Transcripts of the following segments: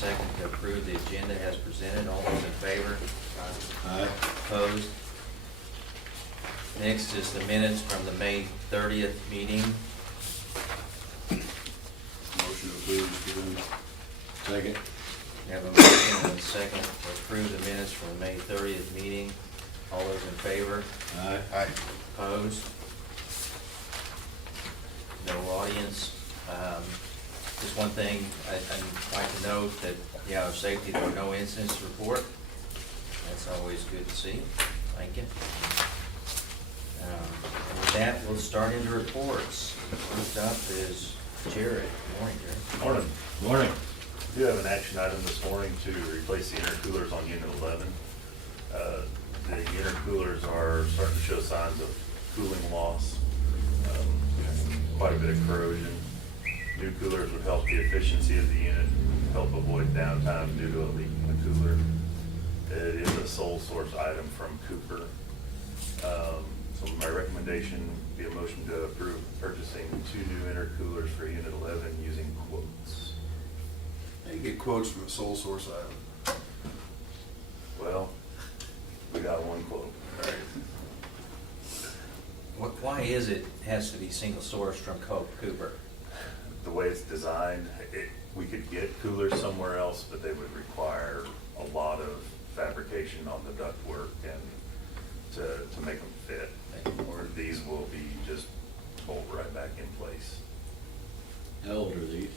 second to approve the agenda as presented. All those in favor? Aye. Opposed? Next is the minutes from the May 30th meeting. Motion approved, Mr. Booth. Second. We have a motion and a second to approve the minutes from the May 30th meeting. All those in favor? Aye. Aye. Opposed? No audience. Just one thing, I'd like to note that, yeah, of safety, there were no incidents to report. That's always good to see. Thank you. And with that, we'll start into reports. First up is Jared. Good morning, Jared. Morning. Morning. We do have an action item this morning to replace the intercoolers on Unit 11. The intercoolers are starting to show signs of cooling loss, quite a bit of corrosion. New coolers would help the efficiency of the unit, help avoid downtime due to a leak in the cooler. It is a sole source item from Cooper. So my recommendation would be a motion to approve purchasing 2 new intercoolers for Unit 11 using quotes. You get quotes from a sole source item. Well, we got one quote. Why is it has to be single source from Cooper? The way it's designed, we could get coolers somewhere else, but they would require a lot of fabrication on the ductwork and to make them fit. Or these will be just bolt right back in place. How old are these?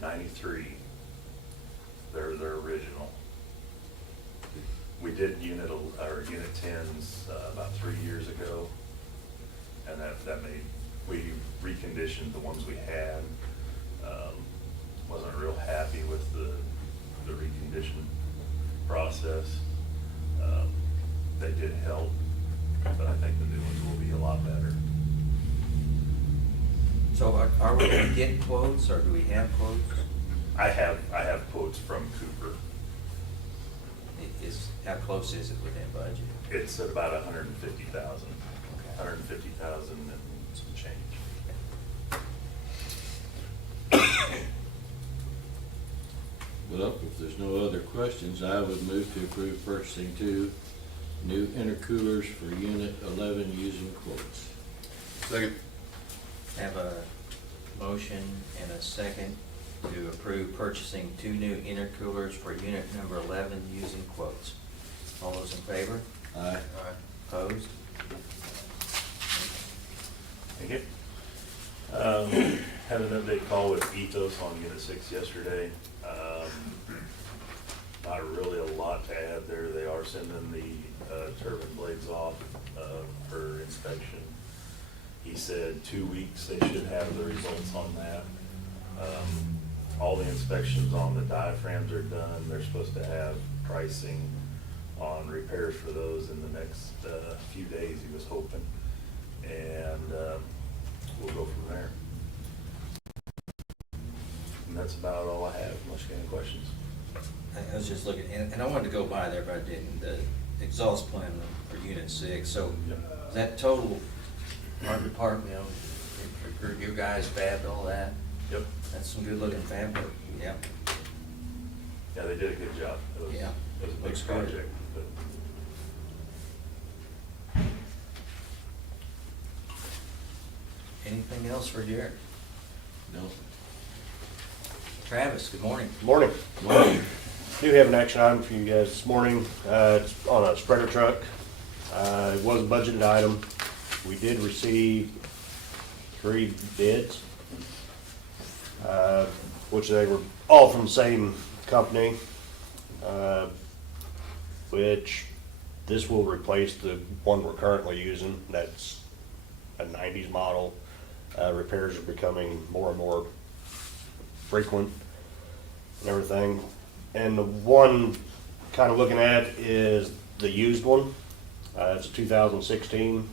93. They're original. We did Unit 10s about 3 years ago, and that made, we reconditioned the ones we had. Wasn't real happy with the recondition process. They did help, but I think the new ones will be a lot better. So are we going to get quotes, or do we have quotes? I have quotes from Cooper. How close is it within budget? It's at about 150,000, Okay. 150,000 and some change. Well, if there's no other questions, I would move to approve purchasing 2 new intercoolers for Unit 11 using quotes. Second. Have a motion and a second to approve purchasing 2 new intercoolers for unit number 11 using quotes. All those in favor? Aye. Aye. Opposed? Thank you. Had an update call with Ethos on Unit 6 yesterday. Not really a lot to add there. They are sending the turbine blades off for inspection. He said 2 weeks they should have the results on that. All the inspections on the diaphragms are done. They're supposed to have pricing on repairs for those in the next few days, he was hoping. And we'll go from there. And that's about all I have, unless you have any questions. I was just looking, and I wanted to go by there, but I didn't. The exhaust plan for unit 6. So is that total part to part, you know, your guys fabbed all that? Yep. That's some good looking fab work. Yeah. Yeah, they did a good job. Yeah. It was a big Looks good. project. But Anything else for Jared? No. Travis, good morning. Morning. Morning. Do have an action item for you guys this morning. It's on a spreader truck. It was a budgeted item. We did receive 3 bids, which they were all from the same company, which this will replace the one we're currently using. That's a 90s model. Repairs are becoming more and more frequent and everything. And the one kind of looking at is the used one. It's a 2016.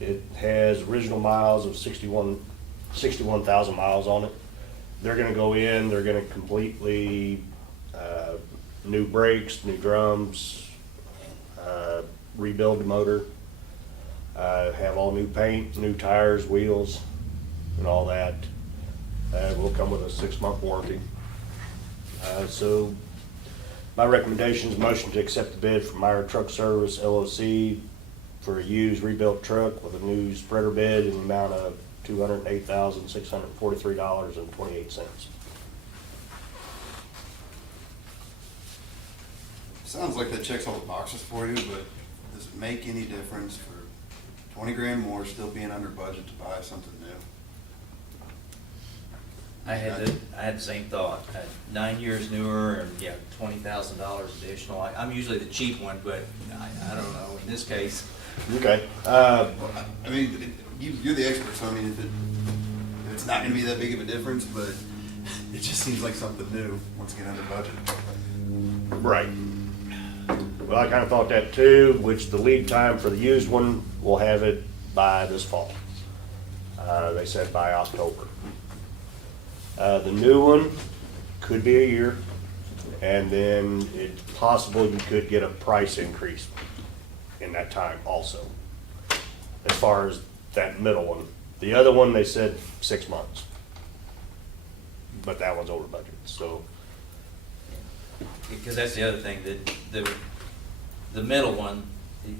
It has original miles of 61,000 miles on it. They're gonna go in, they're gonna completely, new brakes, new drums, rebuild the motor, have all new paint, new tires, wheels, and all that. Will come with a 6-month warranty. So my recommendation is motion to accept the bid from Meyer Truck Service LLC for a used rebuilt truck with a new spreader bed in the amount of $208,643.28. Sounds like that checks all the boxes for you, but does it make any difference for 20 grand more still being under budget to buy something new? I had the same thought. 9 years newer and, yeah, $20,000 additional. I'm usually the cheap one, but I don't know, in this case. Okay. Well, I mean, you're the expert, so I mean, if it's not gonna be that big of a difference, but it just seems like something new, once again, under budget. Right. Well, I kind of thought that too, which the lead time for the used one, we'll have it by this fall. They said by October. The new one could be a year, and then it's possible you could get a price increase in that time also, as far as that middle one. The other one, they said 6 months, but that one's over budget, so. Because that's the other thing, that the middle one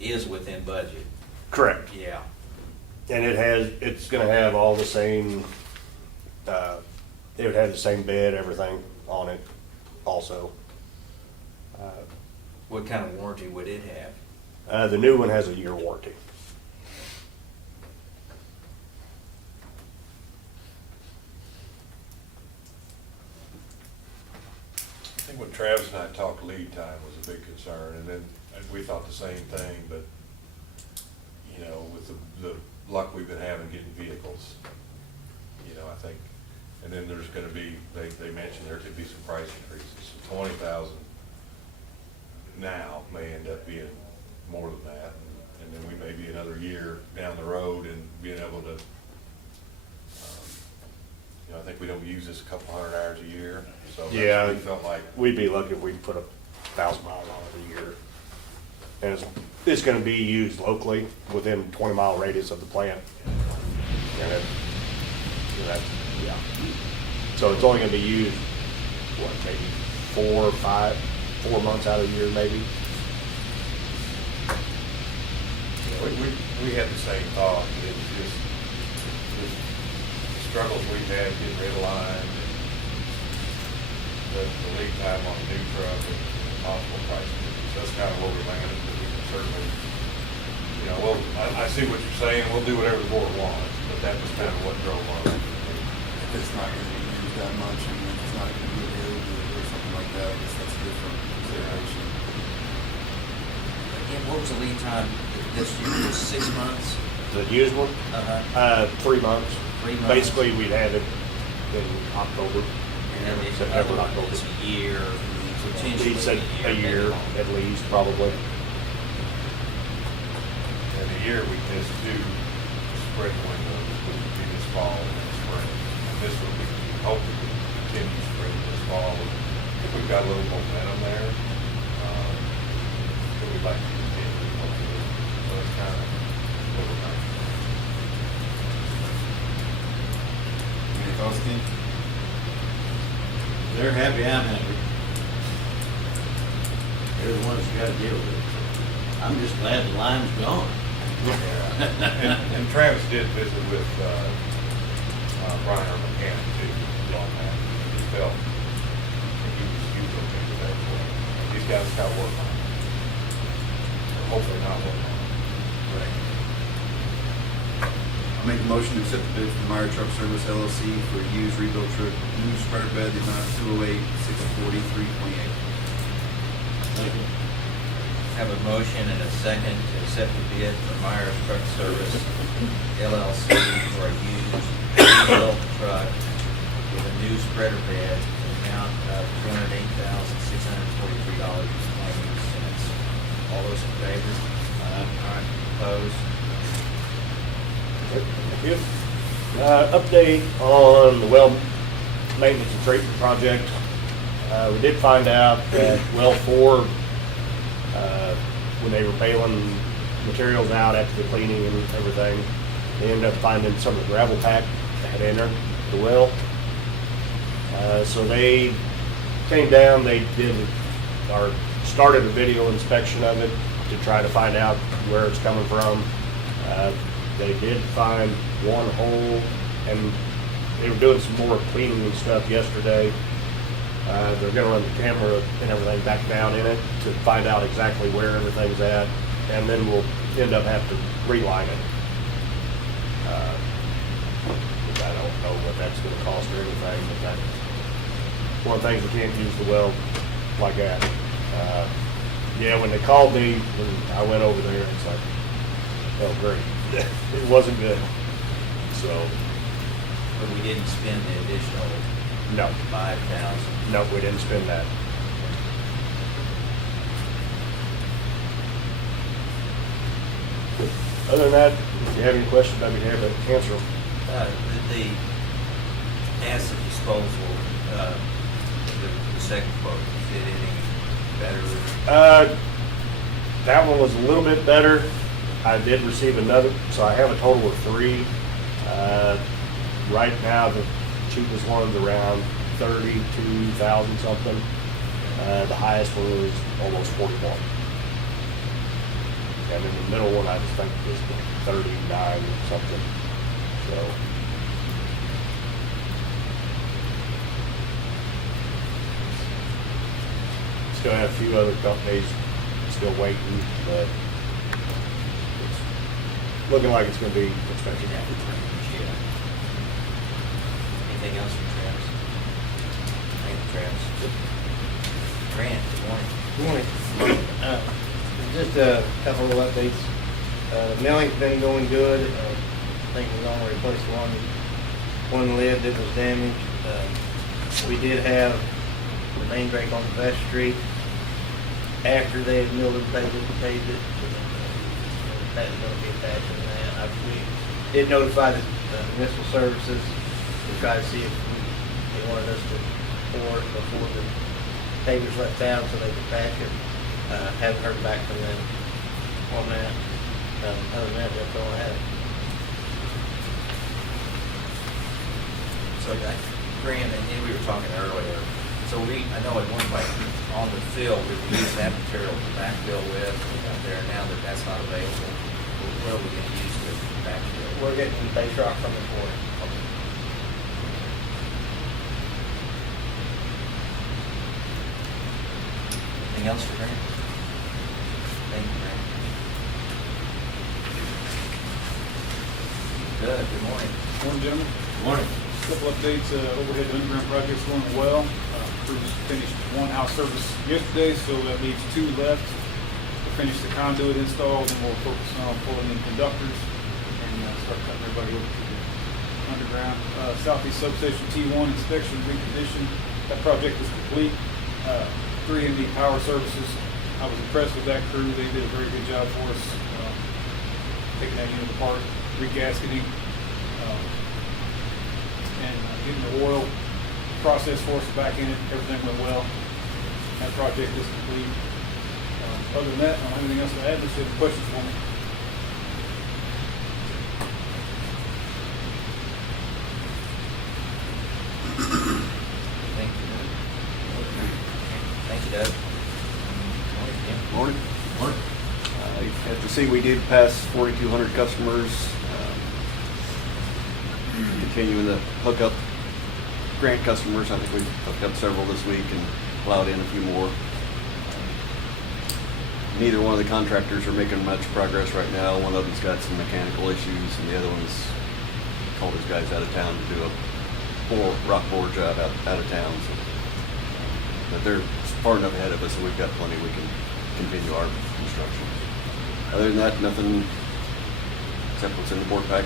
is within budget. Correct. Yeah. And it's gonna have all the same, it would have the same bed, everything on it also. What kind of warranty would it have? The new one has a year warranty. I think when Travis and I talked, lead time was a big concern, and we thought the same thing, but, you know, with the luck we've been having getting vehicles, you know, I think, and then there's gonna be, they mentioned there could be some price increases, so 20,000 now may end up being more than that, and then we may be another year down the road and being able to, you know, I think we don't use this a couple hundred hours a year, so that's Yeah. what we felt like. We'd be lucky if we could put 1,000 miles on it a year. And it's gonna be used locally within 20-mile radius of the plant. And yeah. So it's only gonna be used, what, maybe 4 months out of the year, maybe? We had the same thought, it was just the struggles we've had getting rid of line, the lead time on the new truck and possible price increase. That's kind of where we landed, but we can certainly, you know, well, I see what you're saying, we'll do whatever the board wants, but that was kind of what drove our. If it's not gonna be used that much, and if it's not gonna be available or something like that, I guess that's a different consideration. Again, what was the lead time this year? Was 6 months? The used one? 3 months. 3 months. Basically, we'd have it in October. And then the other September, one October. is a year, potentially He said a year minimum. at least, probably. And the year we missed two spread windows would be this fall and spring. And this would be, hopefully, continue spring this fall. If we've got a little momentum there, that we'd like to continue. Hopefully. So it's kind of what we're trying to do. Any thoughts, Ken? They're happy, I'm happy. They're the ones who gotta deal with it. I'm just glad the line's gone. And Travis did visit with, Brian, our mechanic, too, on that. He felt, he was okay with that. These guys got work on it. Or hopefully not work on it. Right. I'll make a motion to accept the bid from Meyer Truck Service LLC for used rebuilt truck, new spreader bed, the amount of $208,643.28. Have a motion and a second to accept the bid for Myers Truck Service LLC for a used rebuilt truck with a new spreader bed, the amount of $208,643.28. All those in favor? Aye. Opposed? Thank you. Update on the well maintenance and treatment project. We did find out that well 4, when they were bailing materials out after the cleaning and everything, they ended up finding some of the gravel pack had entered the well. So they came down, they did, or started a video inspection of it to try to find out where it's coming from. They did find one hole, and they were doing some more cleaning and stuff yesterday. They're gonna run the camera and everything back down in it to find out exactly where everything's at, and then we'll end up having to reline it. Which I don't know what that's gonna cost or anything, but that's one of the things, we can't use the well like that. Yeah, when they called me, when I went over there, it's like, oh, great. It wasn't good, so, But we didn't spend the additional no. 5,000. No, we didn't spend that. Other than that, if you have any questions, I'd be happy to answer them. The acid disposal, the second quote, did any better? That one was a little bit better. I did receive another, so I have a total of 3. Right now, the cheapest one's around 32,000 something. The highest one was almost 41. And then the middle one, I just think was 39 something. So. Still have a few other companies still waiting, but it's looking like it's gonna be expensive. Yeah. Anything else from Travis? Thank you, Travis. Grant, good morning. Good morning. Just a couple of updates. Milling's been going good. I think we're gonna replace one lid that was damaged. We did have the main break on West Street after they had milled and paved it. That's gonna be attached to that. We did notify the municipal services to try to see if they wanted us to pour it before the pavers left out so they could patch it. Haven't heard back from them on that. Other than that, that's all I have. So, Grant, and we were talking earlier, so I know at one point on the field, we were using that material to backfill with out there. Now that that's not available, what are we gonna use to backfill? We're getting base rock from the quarry. Anything else for Grant? Thank you, Grant. Good morning. Morning, gentlemen. Morning. Couple updates, overhead underground project's going well. Crews finished one house service yesterday, so that leaves 2 left. We'll finish the conduit install, and we'll focus on pulling in conductors and start cutting everybody over to the underground. Southeast substation T1 inspection recondition. That project is complete. 3 MD Power Services. I was impressed with that crew. They did a very good job for us, taking that unit apart, regasketing, and getting the oil process for us back in it. Everything went well. That project is complete. Other than that, I don't have anything else to add. Unless you have any questions for me. Thank you. Thank you, Doug. Morning, Jim. Morning. Morning. As you see, we did pass 4,200 customers. Continuing to hook up grant customers. I think we've hooked up several this week and plowed in a few more. Neither one of the contractors are making much progress right now. One of them's got some mechanical issues, and the other one's called his guys out of town to do a rock bore job out of town. So, but they're far enough ahead of us, and we've got plenty. We can continue our construction. Other than that, nothing except what's in the board pack.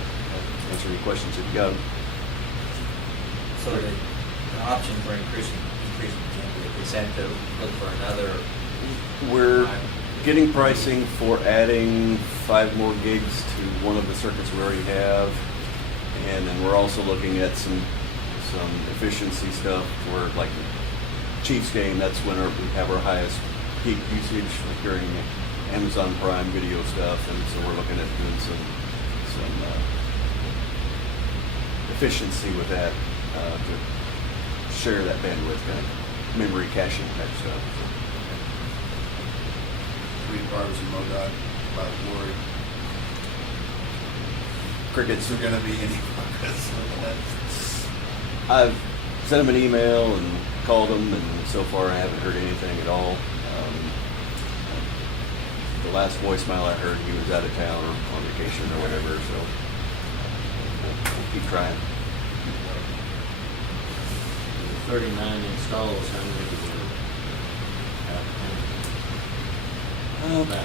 Answer any questions if you got them. So the option for increasing is that to look for another? We're getting pricing for adding 5 more gigs to one of the circuits we already have, and then we're also looking at some efficiency stuff where, like the Chiefs game, that's when we have our highest peak usage, like during Amazon Prime video stuff, and so we're looking at doing some efficiency with that, to share that bandwidth, kind of memory caching type stuff. Three barbers and MoDOT about worried. Crickets. Is there gonna be any progress on that? I've sent him an email and called him, and so far I haven't heard anything at all. The last voicemail I heard, he was out of town or on vacation or whatever, so we'll keep trying. The 39 installs, how many did you have?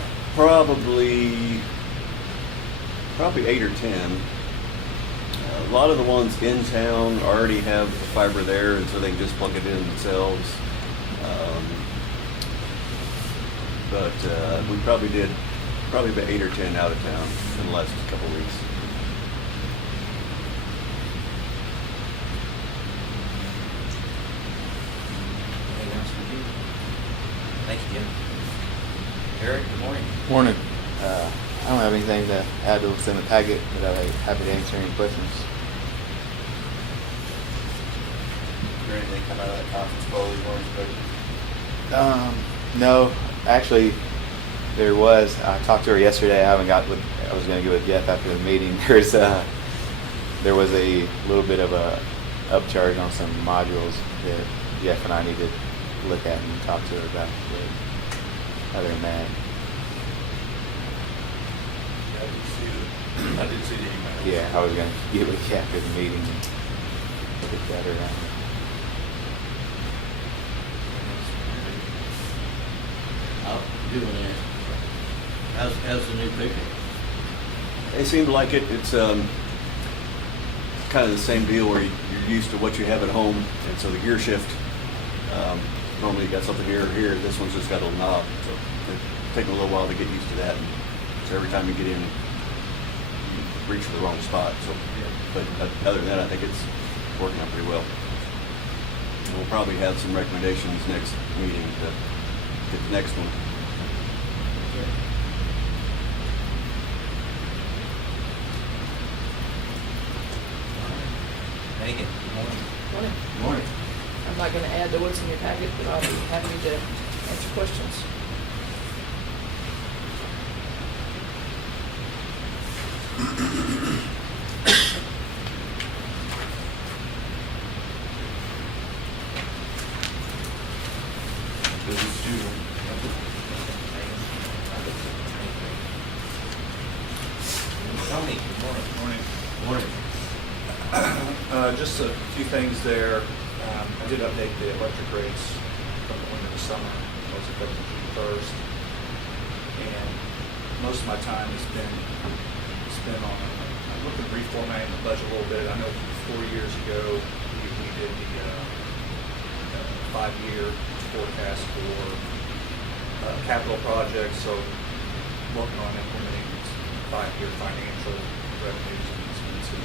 Probably 8 or 10. A lot of the ones in town already have fiber there, and so they can just plug it in themselves. But we probably did about 8 or 10 out of town in the last couple of weeks. Anything else from you? Thank you, Jim. Eric, good morning. Morning. I don't have anything to add to what's in the packet, but I'd be happy to answer any questions. Is there anything come out of that conference call you weren't expecting? No, actually, there was. I talked to her yesterday. I haven't got with. I was going to get with Jeff after the meeting. There was a little bit of a upcharge on some modules that Jeff and I need to look at and talk to her about. But other than that, I did see the email. yeah, I was going to get with you after the meeting and get that around. I'll do an answer. How's the new pickup? It seemed like it. It's kind of the same deal where you're used to what you have at home, and so the gear shift. Normally you got something here or here. This one's just got a little knob, so it's taking a little while to get used to that. And so every time you get in, you reach for the wrong spot. So, but other than that, I think it's working out pretty well. And we'll probably have some recommendations next meeting to get the next one. Megan, good morning. Morning. Morning. I'm not going to add to what's in your packet, but I'll be happy to answer questions. This is June. Tony, good morning. Morning. Morning. Just a few things there. I did update the electric rates from the winter to summer. Those effective June 1st. And most of my time has been spent on looking at reformatting the budget a little bit. I know 4 years ago we did the 5-year forecast for capital projects. So working on implementing 5-year financial revenues and expenses.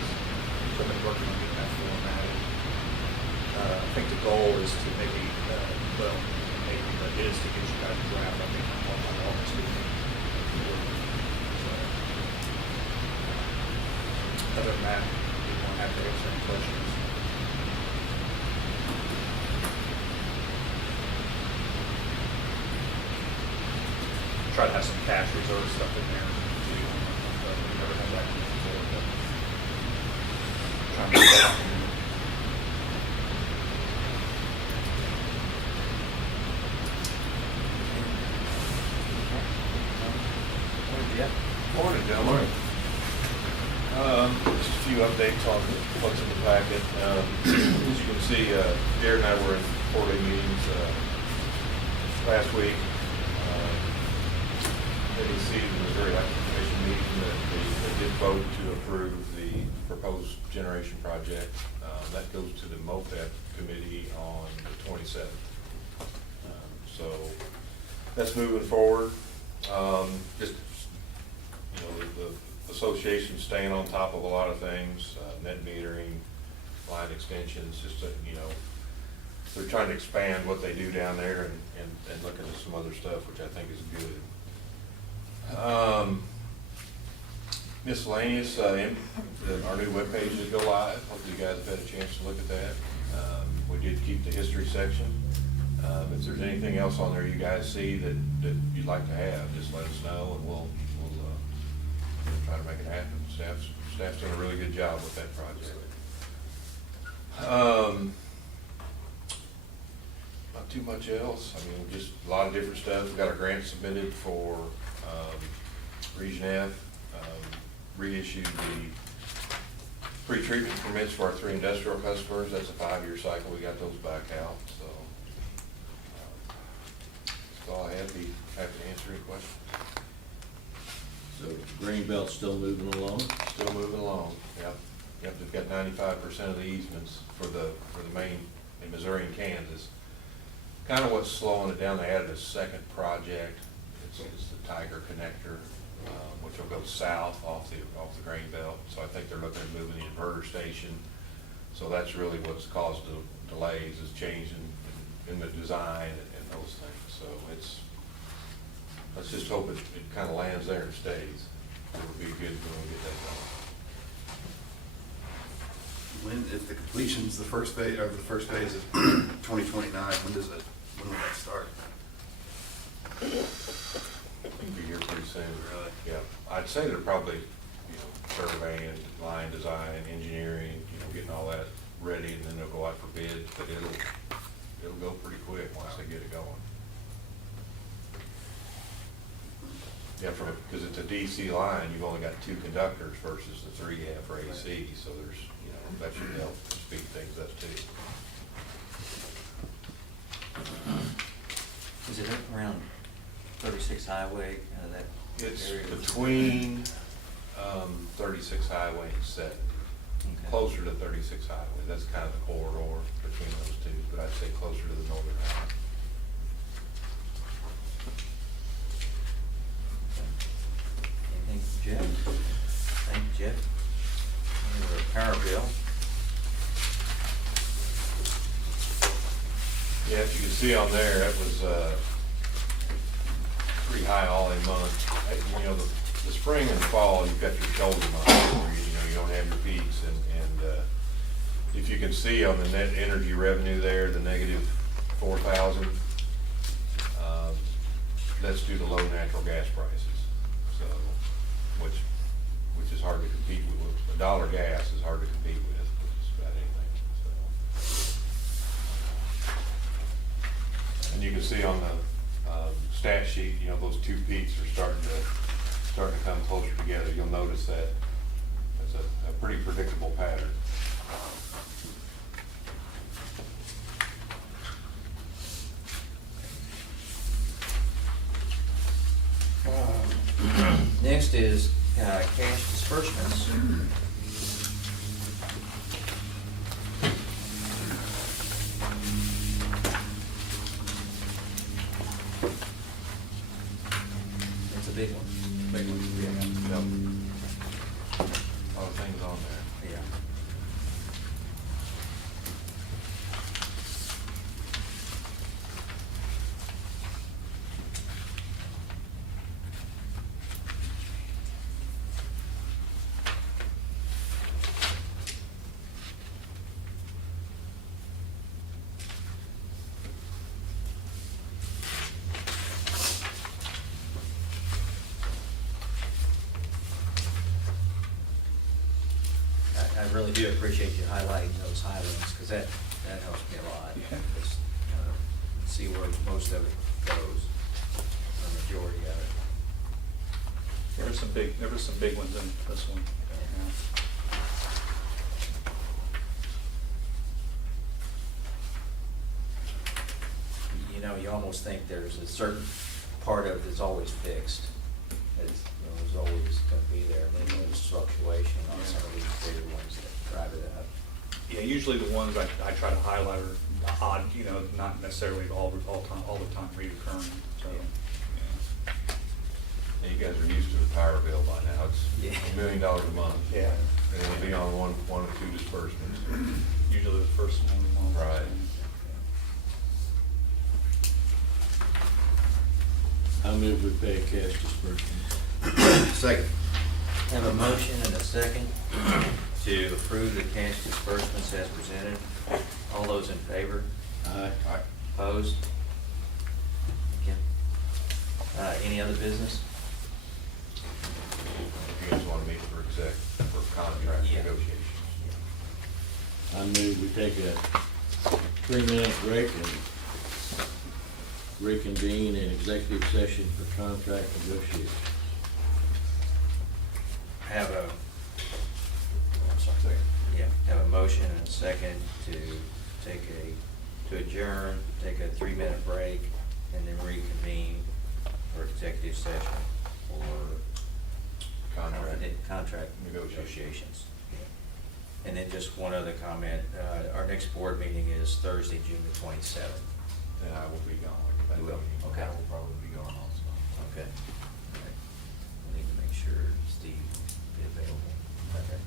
So I've been working on getting that formatted. I think the goal is to maybe to get you guys a draft. I think on August meeting. So, other than that, we won't have to answer any questions. Try to have some cash reserve stuff in there too. We never had that before, but trying to get that. Morning, gentlemen. Just a few updates on what's in the packet. As you can see, Jared and I were in quarterly meetings last week. NEC, the Missouri Electric Commission meeting, that they did vote to approve the proposed generation project. That goes to the MOPEP committee on the 27th. So that's moving forward. Just, you know, the association's staying on top of a lot of things, net metering, line extensions, just, you know, they're trying to expand what they do down there and looking at some other stuff, which I think is good. Miscellaneous, our new webpage is go live. Hopefully you guys have had a chance to look at that. We did keep the history section. If there's anything else on there you guys see that you'd like to have, just let us know and we'll try to make it happen. Staff's done a really good job with that project. Not too much else. I mean, just a lot of different stuff. We got our grant submitted for Region F. Reissued the pre-treatment permits for our 3 industrial customers. That's a 5-year cycle. We got those back out. So that's all I have. Be happy to answer any questions. So Greenbelt's still moving along? Still moving along. Yep. They've got 95% of the easements for the main in Missouri and Kansas. Kind of what's slowing it down. They added a second project. It's the Tiger Connector, which will go south off the grain belt. So I think they're looking at moving the inverter station. So that's really what's caused the delays, is change in the design and those things. So let's just hope it kind of lands there and stays. It would be good when we get that done. When, if the completion's the first phase, or the first phase is 2029, when will that start? Be here pretty soon. Really? Yeah. I'd say they're probably, surveying, line design, engineering, getting all that ready, and then they'll go out for bid. But it'll go pretty quick once they get it going. Yeah, because it's a DC line, you've only got 2 conductors versus the 3 you have for AC. So there's, that should help speed things up too. Is it up around 36 Highway, that It's area? between 36 Highway and 70. Okay. Closer to 36 Highway. That's kind of the corridor between those two, but I'd say closer to the northern half. Anything, Jeff? Thank you, Jeff. Power bill. Yeah, if you can see on there, that was pretty high all in month. The spring and fall, you've got your shoulder months where you don't have your peaks, and if you can see on the net energy revenue there, the negative 4,000, that's due to low natural gas prices. So, which is hard to compete with. $1 gas is hard to compete with just about anything. So. And you can see on the stat sheet, those 2 peaks are starting to come closer together. You'll notice that it's a pretty predictable pattern. Next is cash disbursements. It's a big one. Big one, yeah. A lot of things on there. Yeah. I really do appreciate you highlighting those highlights, because that helps me a lot. Just see where most of it goes, the majority of it. There were some big ones in this one. You almost think there's a certain part of it that's always fixed. It's, there's always going to be there, and then there's fluctuation on some of these bigger ones that drive it up. Yeah, usually the ones I try to highlight are odd, not necessarily all the time reoccurring, so. Yeah. And you guys are used to the power bill by now. It's Yeah. $1 million a month. Yeah. And it'll be on one or 2 disbursements. Usually the first one of the month. Right. I move we pay cash disbursement. Second. Have a motion and a second to approve the cash disbursements as presented. All those in favor? Aye. Opposed? Kim? Any other business? If you guys want to meet for for contract Yeah. negotiations. I move we take a 3-minute break and reconvene in executive session for contract negotiations. Have a, Second. yeah, have a motion and a second to adjourn, take a 3-minute break, and then reconvene for executive session for contract negotiations. Yeah. And then just one other comment, our next board meeting is Thursday, June the 27th. And I will be gone. You will? Okay. I will probably be gone also. Okay. All right. We need to make sure Steve is available. Okay.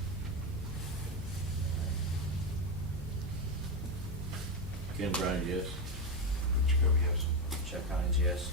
Ken Bryant, yes? Jacoby, yes. Chuck Hines, yes.